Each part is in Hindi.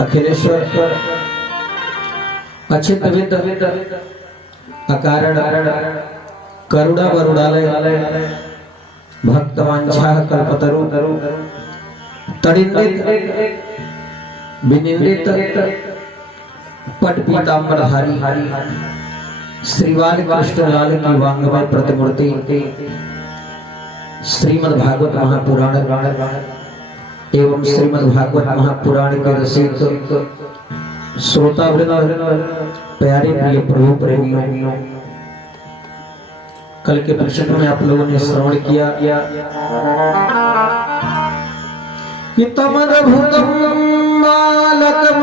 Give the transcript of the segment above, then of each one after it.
अखिलेश्वर अचित विद अकारण करुणा वरुणालय भक्तवांछा कल्पतरु तडिंदित विनिंदित पट पीतांबरधारी श्रीवाल कृष्णलाल की वांगमय प्रतिमूर्ति श्रीमद् भागवत महापुराण एवं श्रीमद् भागवत महापुराण के रसिक श्रोतावृंद, प्यारे प्रिय प्रभु प्रेमियों, कल के प्रसंग में आप लोगों ने श्रवण किया कि तमद्भुतं बालकमम्बुजेक्षणं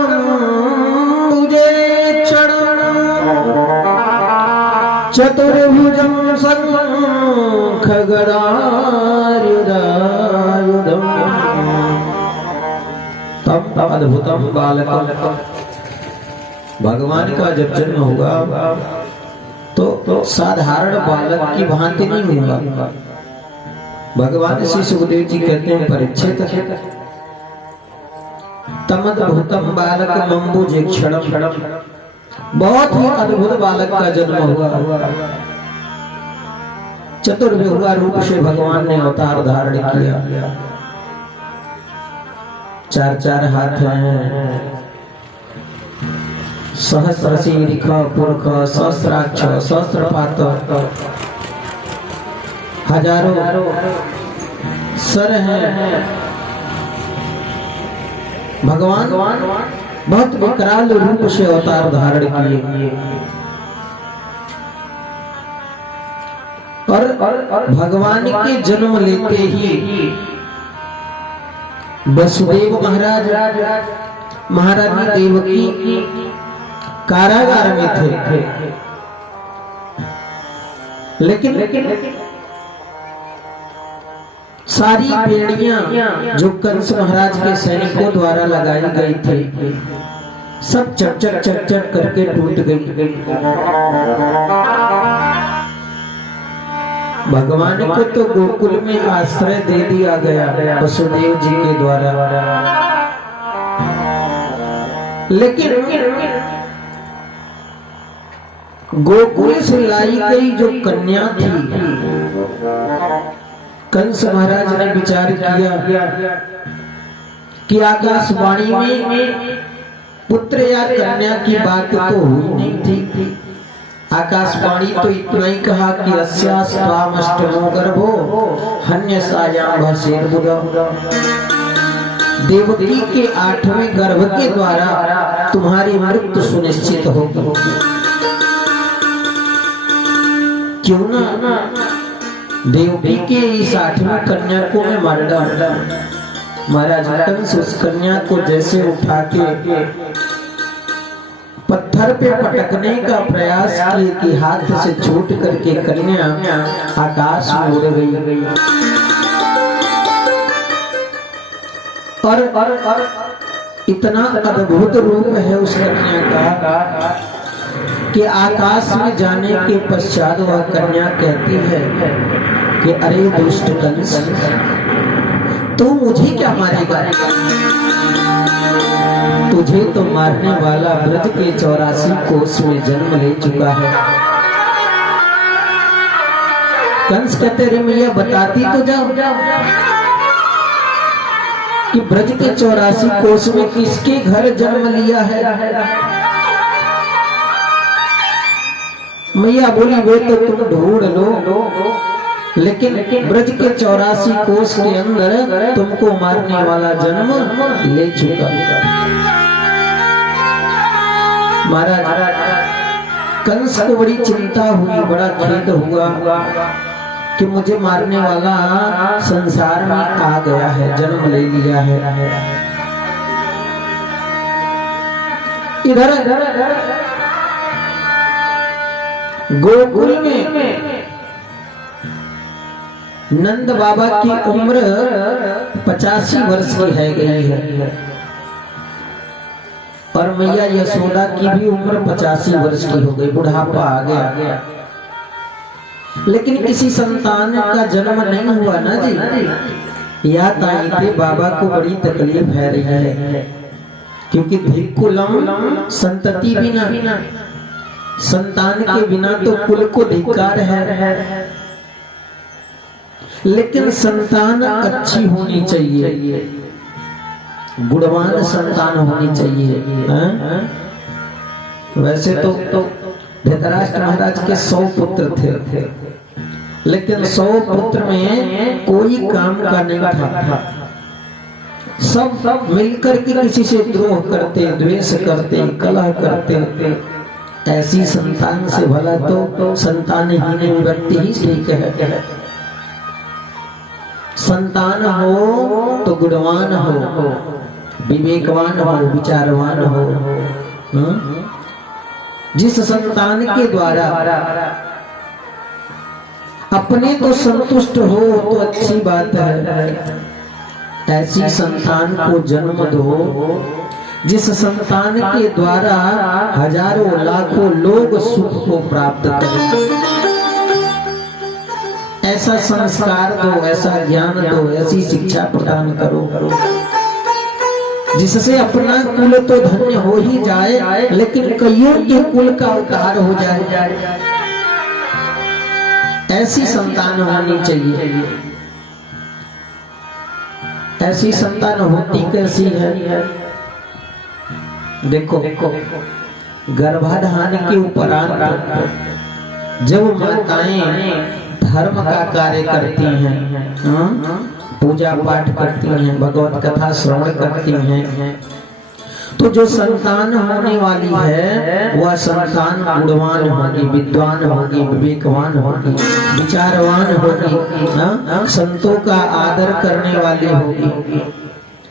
चतुर्भुजं शङ्खगदायुधायुधं तम अद्भुतम बालकम। भगवान का जब जन्म होगा तो साधारण बालक की भांति नहीं होगा। भगवान श्री सुखदेव जी कहते हैं परीक्षित तमद्भुतम बालक मम्बुजेक्षणं, बहुत ही अद्भुत बालक का जन्म हुआ। चतुर्भुजा रूप से भगवान ने अवतार धारण किया। चार चार हाथ हैं, सहस्र शीर्ष पुरख सहस्राक्ष सहस्रपात, हजारों सर हैं। भगवान बहुत विकराल रूप से अवतार धारण किए और भगवान के जन्म लेते ही वसुदेव महाराज महारानी देवकी कारागार में थे, लेकिन सारी बेड़ियां जो कंस महाराज के सैनिकों द्वारा लगाई गई थी सब चट चट चट चट करके टूट गई। भगवान को तो गोकुल में आश्रय दे दिया गया वसुदेव जी के द्वारा, लेकिन गोकुल से लाई गई जो कन्या थी, कंस महाराज ने विचार किया कि आकाशवाणी में पुत्र या कन्या की बात तो हुई नहीं थी। आकाशवाणी तो इतना ही कहा कि अस्यास्त्वामष्टमो गर्भो हन्यसायां भसेर्बुधा, देवकी के 8वें गर्भ के द्वारा तुम्हारी मृत्यु सुनिश्चित होगी। क्यों ना देवकी के इस 8वें कन्या को मैं मार डालूं। महाराज कंस उस कन्या को जैसे उठा के पत्थर पे पटकने का प्रयास किए कि हाथ से छूट करके कन्या आकाश में उड़ गई। और इतना अद्भुत रूप है उस कन्या का कि आकाश में जाने के पश्चात वह कन्या कहती है कि अरे दुष्ट कंस, तू मुझे क्या मारेगा? तुझे तो मारने वाला ब्रज के 84 कोस में जन्म ले चुका है। कंस कहते रे मैया बताती तो जाओ कि ब्रज के 84 कोस में किसके घर जन्म लिया है। मैया बोली वो तो तुम ढूंढ लो, लेकिन ब्रज के 84 कोस के अंदर तुमको मारने वाला जन्म ले चुका। महाराज कंस को बड़ी चिंता हुई, बड़ा खेद हुआ कि मुझे मारने वाला संसार में आ गया है, जन्म ले लिया है। इधर गोकुल में नंद बाबा की उम्र 85 वर्ष की है गई है और मैया यशोदा की भी उम्र 85 वर्ष की हो गई, बुढ़ापा आ गया। लेकिन किसी संतान का जन्म नहीं हुआ ना जी। या ताई थे बाबा को बड़ी तकलीफ है रही है। क्योंकि धिक्कुलम संतति बिना, संतान के बिना तो कुल को धिक्कार है। लेकिन संतान अच्छी होनी चाहिए, गुणवान संतान होनी चाहिए। वैसे तो धृतराष्ट्र महाराज के 100 पुत्र थे, लेकिन 100 पुत्र में कोई काम का नहीं था। सब मिलकर के किसी से द्रोह करते, द्वेष करते, कलह करते। ऐसी संतान से भला तो संतानहीन व्यक्ति ही ठीक है। संतान हो तो गुणवान हो, विवेकवान हो, विचारवान हो। जिस संतान के द्वारा अपने तो संतुष्ट हो तो अच्छी बात है, ऐसी संतान को जन्म दो जिस संतान के द्वारा हजारों लाखों लोग सुख को प्राप्त करें। ऐसा संस्कार दो, ऐसा ज्ञान दो, ऐसी शिक्षा प्रदान करो जिससे अपना कुल तो धन्य हो ही जाए, लेकिन कईयों के कुल का उद्धार हो जाए। ऐसी संतान होनी चाहिए। ऐसी संतान होती कैसी है? देखो, गर्भाधान के उपरांत जब माताएं धर्म का कार्य करती हैं, पूजा पाठ करती हैं, भगवत कथा श्रवण करती हैं, तो जो संतान होने वाली है वह संतान गुणवान होगी, विद्वान होगी, विवेकवान होगी, विचारवान होगी, संतों का आदर करने वाली होगी,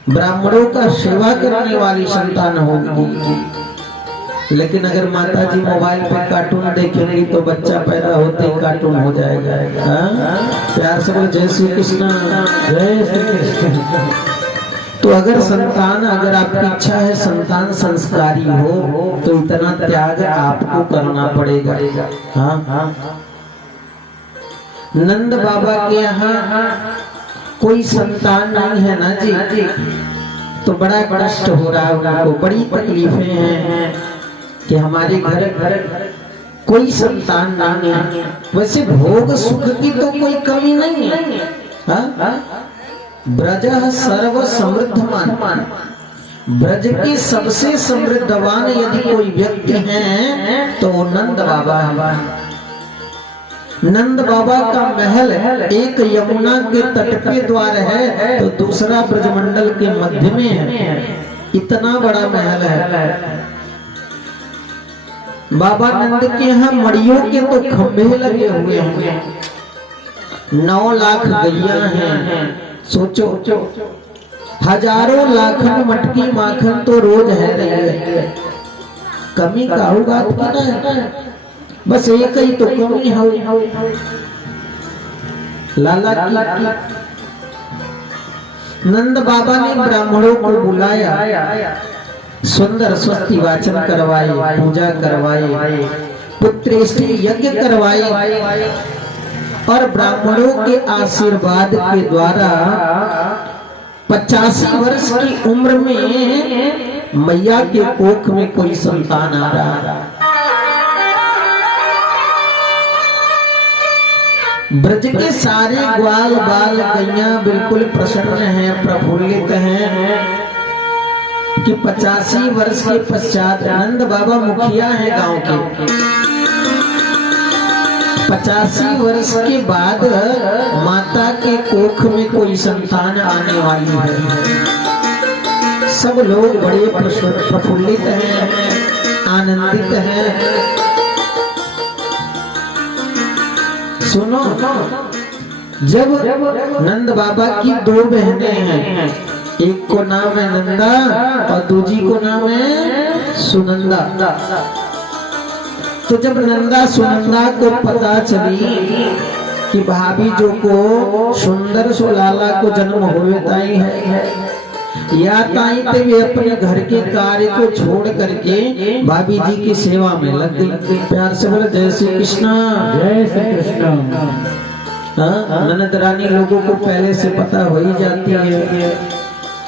ब्राह्मणों का सेवा करने वाली संतान होगी। लेकिन अगर माता जी मोबाइल पे कार्टून देखेंगी तो बच्चा पैदा होते ही कार्टून हो जाएगा। प्यार से बोलो जय श्री कृष्ण, जय श्री कृष्ण। तो अगर संतान, अगर आपकी इच्छा है संतान संस्कारी हो तो इतना त्याग आपको करना पड़ेगा। हाँ, नंद बाबा के यहाँ कोई संतान नहीं है ना जी, तो बड़ा कष्ट हो रहा है उनको, बड़ी तकलीफें हैं कि हमारे घर कोई संतान नहीं है। वैसे भोग सुख की तो कोई कमी नहीं है। ब्रज सर्व समृद्धमान, ब्रज के सबसे समृद्धवान यदि कोई व्यक्ति है तो नंद बाबा है। नंद बाबा का महल एक यमुना के तट पे द्वार है तो दूसरा ब्रजमंडल के मध्य में है। इतना बड़ा महल है। बाबा नंद के यहाँ मड़ियों के तो खंभे लगे हुए हैं, 9 लाख गैया हैं। सोचो, हजारों लाखन मटकी माखन तो रोज है रही है। कमी का होगा ना, बस एक ही तो कमी है, लाला की। नंद बाबा ने ब्राह्मणों को बुलाया, सुंदर स्वस्ति वाचन करवाए, पूजा करवाए, पुत्रेष्टि यज्ञ करवाए और ब्राह्मणों के आशीर्वाद के द्वारा 85 वर्ष की उम्र में मैया के कोख में कोई संतान आ रहा। ब्रज के सारे ग्वाल बाल गैया बिल्कुल प्रसन्न हैं, प्रफुल्लित हैं कि 85 वर्ष के पश्चात नंद बाबा मुखिया है गांव के। 85 वर्ष के बाद माता के कोख में कोई संतान आने वाली है। सब लोग बड़े प्रफुल्लित हैं, आनंदित हैं। सुनो, जब नंद बाबा की 2 बहनें हैं, एक को नाम है नंदा और दूजी को नाम है सुनंदा। तो जब नंदा सुनंदा को पता चली कि भाभी जो को सुंदर सुलाला को जन्म हुए ताई है, या ताई तो वे अपने घर के कार्य को छोड़ करके भाभी जी की सेवा में लग गई। प्यार से बोले जय श्री कृष्ण, जय श्री कृष्ण। ननद रानी लोगों को पहले से पता हो ही जाती है।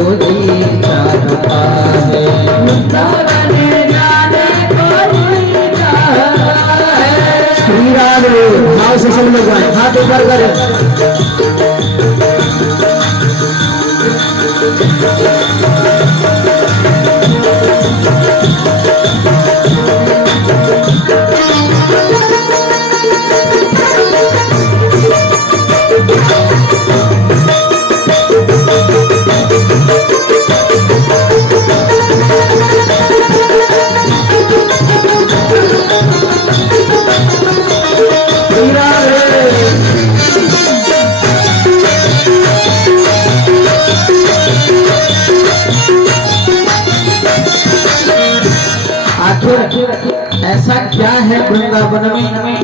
को जी चाहता है, वृंदावन जाने को जी चाहता है। श्री राधे भाव से सब लोग गाएं, हाथ ऊपर करें। ऐसा क्या है वृंदावन में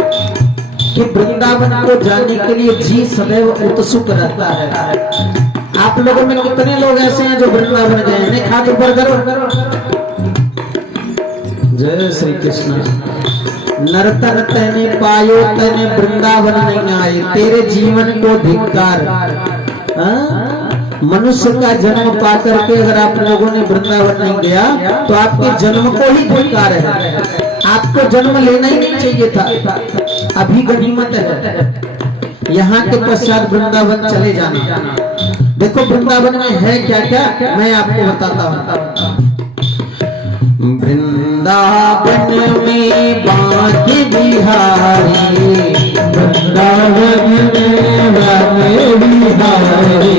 कि वृंदावन को जाने के लिए जी सदैव उत्सुक रहता है। आप लोगों में कितने लोग ऐसे हैं जो वृंदावन गए हैं? हाथ ऊपर करो। जय श्री कृष्ण। नर्तन तने पायो तने वृंदावन नहीं आए, तेरे जीवन को धिक्कार। मनुष्य का जन्म पाकर के अगर आप लोगों ने वृंदावन नहीं गया तो आपके जन्म को ही धिक्कार है। आपको जन्म लेना ही नहीं चाहिए था, अभी गनीमत है। यहाँ के पश्चात वृंदावन चले जाना। देखो वृंदावन में है क्या क्या, मैं आपको बताता हूँ। वृंदावन में बांके बिहारी, वृंदावन में बांके बिहारी,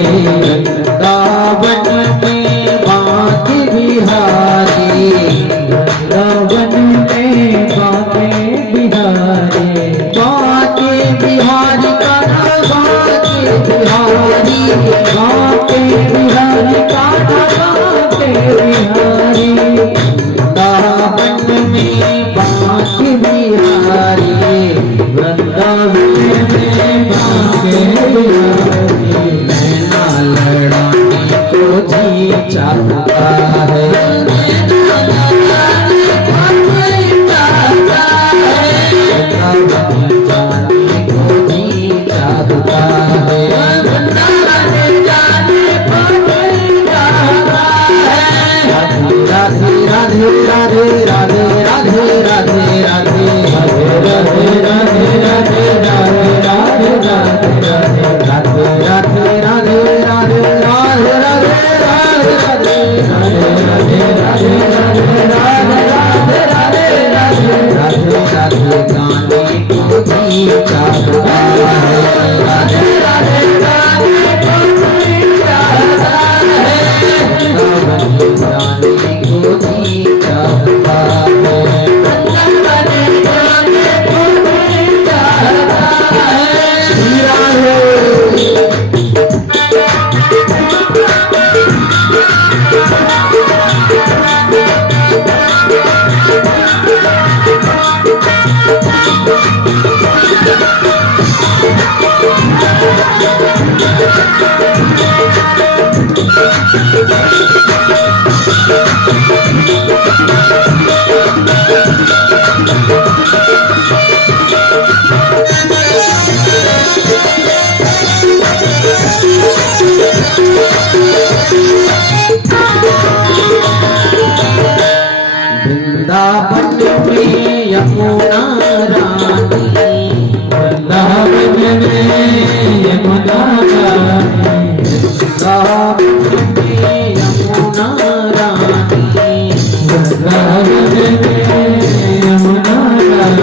वृंदावन में बांके बिहारी, वृंदावन में बांके बिहारी, बांके बिहारी का बांके बिहारी, बांके बिहारी का बांके बिहारी, वृंदावन में बांके बिहारी, वृंदावन में बांके बिहारी, नैना लड़ाने को जी चाहता है, राधे राधे राधे राधे राधे राधे राधे राधे राधे राधे राधे राधे राधे राधे राधे राधे राधे राधे राधे गाने को जी चाहता है, राधे राधे गाने को जी चाहता है, गाने को जी चाहता है, गाने को जी चाहता है। श्री राधे वृंदावन में यमुना रानी, वृंदावन में यमुना रानी, वृंदावन में यमुना रानी, वृंदावन में यमुना रानी,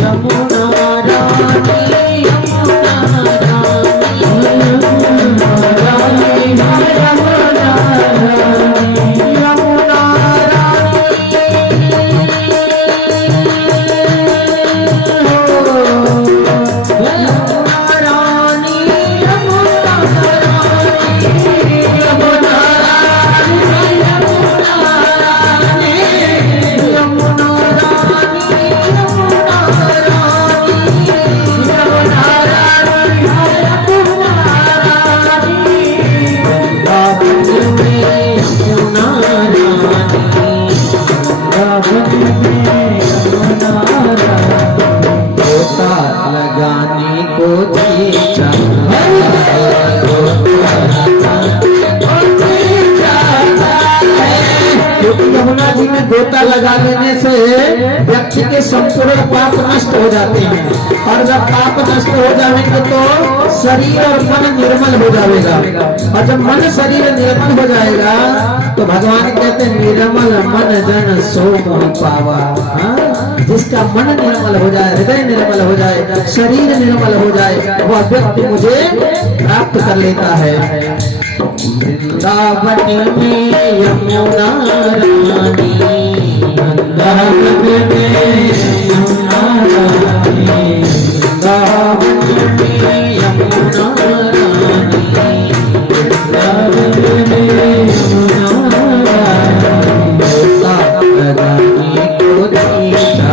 यमुना रानी, यमुना रानी, यमुना रानी, यमुना रानी। गोता लगा लेने से व्यक्ति के संपूर्ण पाप नष्ट हो जाते हैं, और जब पाप नष्ट हो जाएंगे तो शरीर और मन निर्मल हो जाएगा, और जब मन शरीर निर्मल हो जाएगा तो भगवान कहते हैं निर्मल मन जन सो मोह पावा। जिसका मन निर्मल हो जाए, हृदय निर्मल हो जाए, शरीर निर्मल हो जाए, वह व्यक्ति मुझे प्राप्त कर लेता है। वृंदावन में यमुना रानी, वृंदावन में यमुना रानी, वृंदावन में यमुना रानी, वृंदावन में यमुना रानी को देखा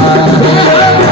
राधे राधे